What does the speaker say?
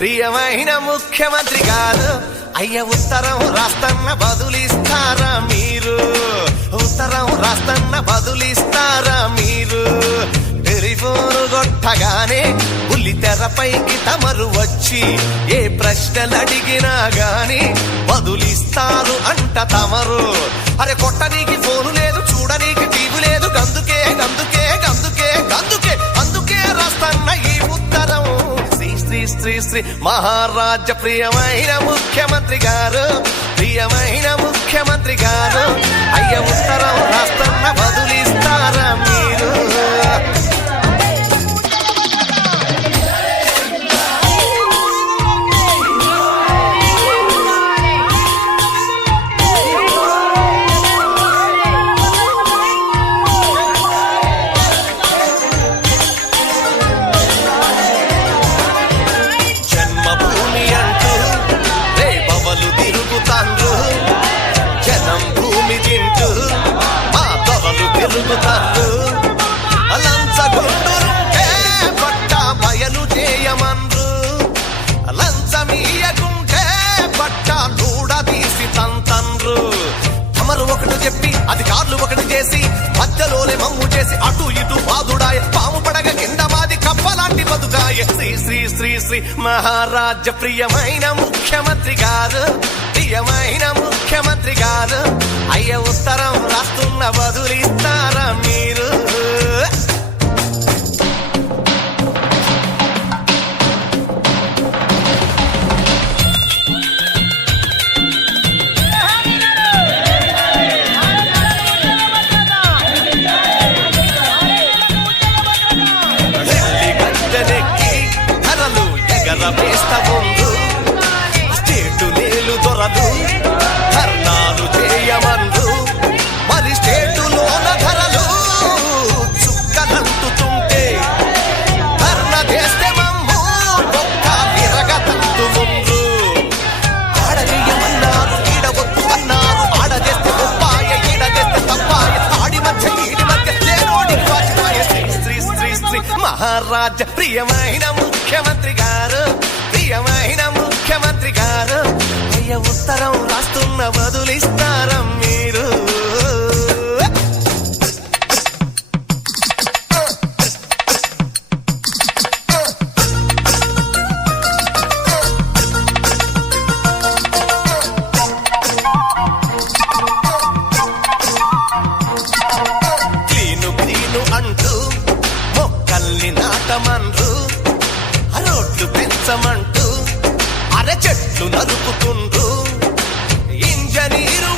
ప్రియమైన ముఖ్యమంత్రి గారు అయ్య ఉత్తరం రాస్తన్న బదులిస్తారా మీరు? ఉత్తరం రాస్తన్న బదులిస్తారా మీరు? టెలిఫోన్ కొట్టగానే పులి తెరపైకి తమరు వచ్చి ఏ ప్రశ్నలు అడిగినా గాని బదులిస్తారు అంట తమరు. అరే కొట్టనీకి శ్రీ మహారాజ ప్రియమైన ముఖ్యమంత్రి గారు ప్రియమైన ముఖ్యమంత్రి గారు. అయ్య చెప్పి అధికారులు ఒకటి చేసి మధ్యలోనే మమ్ము చేసి అటు ఇటు బాదుడాయ పాము పడగ కింద మాది కప్పలాంటి బతుకాయ. శ్రీ శ్రీ శ్రీ శ్రీ మహారాజ ప్రియమైన ముఖ్యమంత్రి గారు ప్రియమైన ముఖ్యమంత్రి గారు అయ్య ఉత్తరం రాస్తున్న బదులిస్తారా ఎగర స్టేటు నేలు దొరదు. ధర్నాలు చేయమందు. మరి స్టేటులోన ధరలు. చుక్కలంటుతుంటే ధర్న చేస్తే మమ్ము. ఒక్క విరగతంతు ముందు. ఆడవేయమన్నారు ఈడవద్దు అన్నారు. ఆడజేస్తే గొప్పాయ ఈడ తప్పాయ. ఆడి మధ్య ఈడి మధ్య లేనోడికి వాచిపాయ. శ్రీ శ్రీ శ్రీ శ్రీ మహారాజ ప్రియమైన ముఖ్యమంత్రిగా. నేను అంటూ మొక్కల్ని నాటమన్రు రోడ్లు పెంచమంటూ అర చెట్లు నరుపుతుండ్రు ఇంజనీరు